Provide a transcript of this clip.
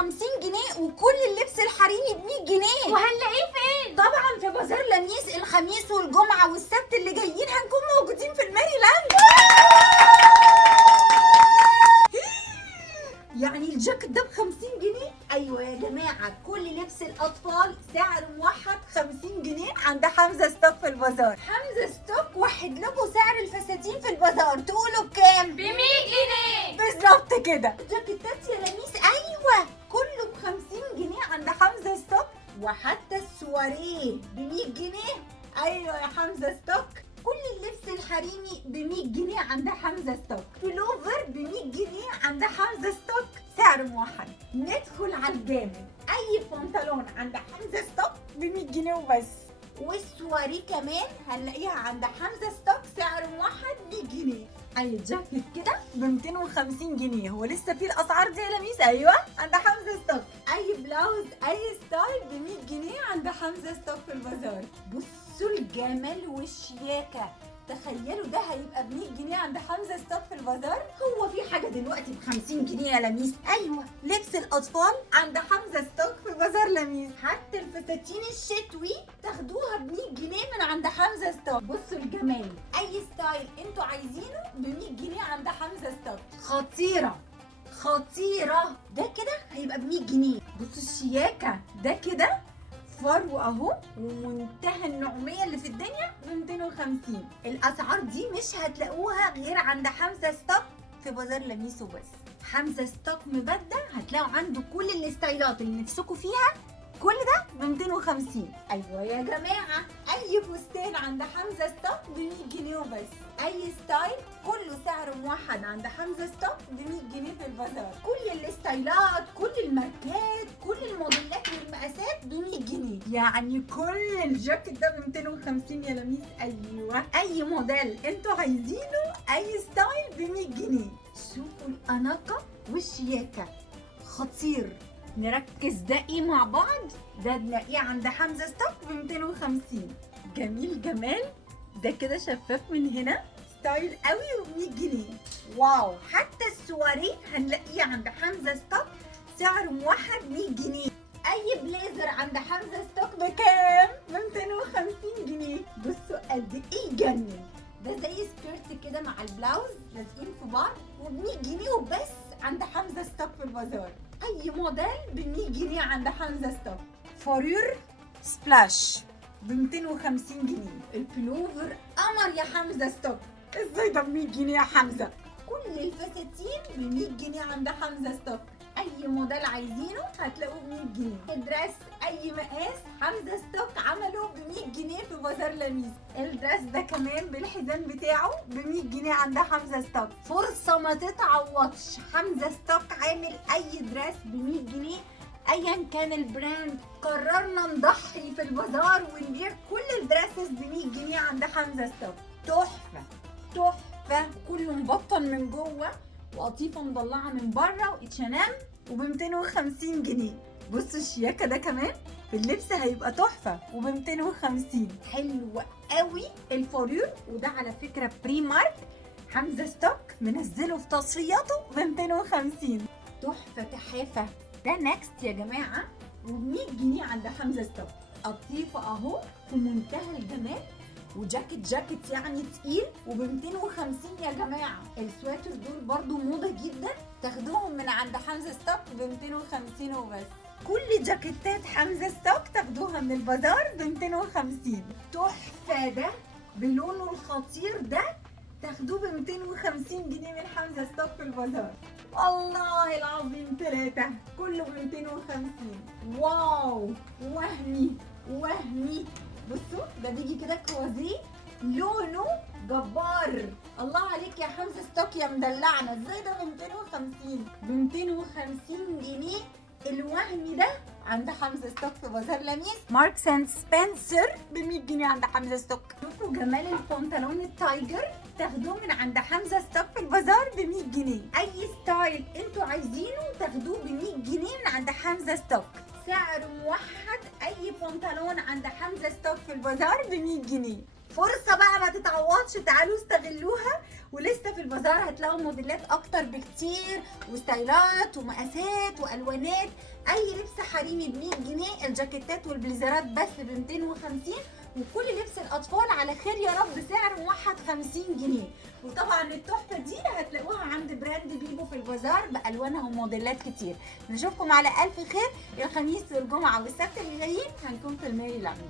50 جنيه وكل اللبس الحريمي ب 100 جنيه. وهنلاقيه فين؟ طبعا في بازار لميس الخميس والجمعه والسبت اللي جايين هنكون موجودين في الميريلاند. يعني الجاكيت ده ب 50 جنيه؟ ايوه يا جماعه، كل لبس الاطفال سعر موحد 50 جنيه عند حمزه ستوك في البازار. حمزه ستوك وحد لكم سعر الفساتين في البازار، تقولوا بكام؟ ب 100 جنيه بالظبط كده. جاكيتات يا لميس ايوه كله ب 50 جنيه عند حمزه ستوك، وحتى السواريه ب 100 جنيه. ايوه يا حمزه ستوك. كل اللبس الحريمي ب 100 جنيه عند حمزه ستوك. بلوفر ب 100 جنيه عند حمزه ستوك سعر موحد. ندخل على الجامد، اي بنطلون عند حمزه ستوك ب 100 جنيه وبس. والسواري كمان هنلاقيها عند حمزه ستوك سعر موحد 100 جنيه. اي جاكيت كده ب 250 جنيه. هو لسه في الاسعار دي يا لميس؟ ايوه عند حمزه ستوك. اي بلاوز اي ستايل ب 100 جنيه عند حمزه ستوك في البازار. بصوا الجمال والشياكه، تخيلوا ده هيبقى ب 100 جنيه عند حمزه ستوك في البازار. هو في حاجه دلوقتي ب 50 جنيه يا لميس؟ ايوه لبس الاطفال عند حمزه ستوك في بازار لميس. حتى الفساتين الشتوي تاخدوها ب 100 جنيه من عند حمزه ستوك. بصوا الجمال، اي ستايل انتوا عايزينه ب 100 جنيه عند حمزه ستوك. خطيره خطيره. ده كده هيبقى ب 100 جنيه. بصوا الشياكه، ده كده فرو اهو ومنتهى النعوميه اللي في الدنيا ب 250. الاسعار دي مش هتلاقوها غير عند حمزه ستوك في بازار لميس وبس. حمزه ستوك مبدع هتلاقوا عنده كل الستايلات اللي نفسكوا فيها، كل ده ب 250. ايوه يا جماعه، اي فستان عند حمزه ستوك ب 100 جنيه وبس. اي ستايل كله سعر موحد عند حمزه ستوك ب 100 جنيه في البازار. كل الستايلات كل الماركات كل الموديلات والمقاسات ب 100 جنيه. يعني كل الجاكيت ده ب 250 يا لميس. ايوه اي موديل انتوا عايزينه اي ستايل ب 100 جنيه. شوفوا الاناقه والشياكه، خطير. نركز ده ايه مع بعض؟ ده نلاقيه عند حمزه ستوك ب 250. جميل جمال. ده كده شفاف من هنا، ستايل قوي وب 100 جنيه. واو. حتى السواري هنلاقيه عند حمزه ستوك سعر موحد 100 جنيه. اي بليزر عند حمزه ستوك بكام؟ ب 250 جنيه. بصوا قد ايه يجنن. ده زي سكيرت كده مع البلاوز لازقين في بعض وب 100 جنيه وبس عند حمزه ستوك في البازار. اي موديل ب 100 جنيه عند حمزه ستوك. فورير سبلاش ب 250 جنيه. البلوفر قمر يا حمزه ستوك. ازاي ده ب 100 جنيه يا حمزه؟ كل الفساتين ب 100 جنيه عند حمزه ستوك. اي موديل عايزينه هتلاقوه ب 100 جنيه. الدرس اي مقاس حمزه ستوك عمله ب 100 جنيه في بازار لميس. الدرس ده كمان بالحزام بتاعه ب 100 جنيه عند حمزه ستوك. فرصه ما تتعوضش. حمزه ستوك عامل اي درس ب 100 جنيه ايا كان البراند. قررنا نضحي في البازار ونبيع كل الدراسز ب 100 جنيه عند حمزه ستوك. تحفه تحفه، كله مبطن من جوه وقطيفه مضلعه من بره واتشنام وب 250 جنيه. بصوا الشياكه ده كمان في اللبس هيبقى تحفه وب 250. حلو قوي الفورير، وده على فكره بري مارك حمزه ستوك منزله في تصفياته ب 250. تحفه تحافه. ده نكست يا جماعه وب 100 جنيه عند حمزه ستوك. قطيفه اهو في منتهى الجمال، وجاكيت يعني تقيل وب 250 يا جماعه. السواتر دول برضو موضه جدا، تاخدوهم من عند حمزه ستوك ب 250 وبس. كل جاكيتات حمزه ستوك تاخدوها من البازار ب 250. تحفه ده بلونه الخطير ده تاخدوه ب 250 جنيه من حمزه ستوك في البازار. والله العظيم ثلاثة كله ب 250. واو وهمي وهمي. بصوا ده بيجي كده كروازيه لونه جبار. الله عليك يا حمزه ستوك يا مدلعنا. ازاي ده ب 250؟ ب 250 جنيه الوهمي ده عند حمزه ستوك في بازار لميس. ماركس اند سبنسر ب 100 جنيه عند حمزه ستوك. شوفوا جمال البنطلون التايجر تاخدوه من عند حمزه ستوك في البازار ب 100 جنيه. اي ستايل انتوا عايزينه تاخدوه ب 100 جنيه من عند حمزه ستوك. سعر موحد اي بنطلون عند حمزه ستوك في البازار ب 100 جنيه. فرصه بقى ما تتعوضش، تعالوا استغلوها ولسه في البازار هتلاقوا موديلات اكتر بكتير وستايلات ومقاسات والوانات. اي لبس حريمي ب 100 جنيه، الجاكيتات والبليزرات بس ب 250، وكل لبس الاطفال على خير يا رب سعر موحد 50 جنيه. وطبعا التحفه دي هتلاقوها عند براند بيبو في البازار بالوانها وموديلات كتير. نشوفكم على الف خير الخميس والجمعه والسبت اللي جايين، هنكون في الميري لاند.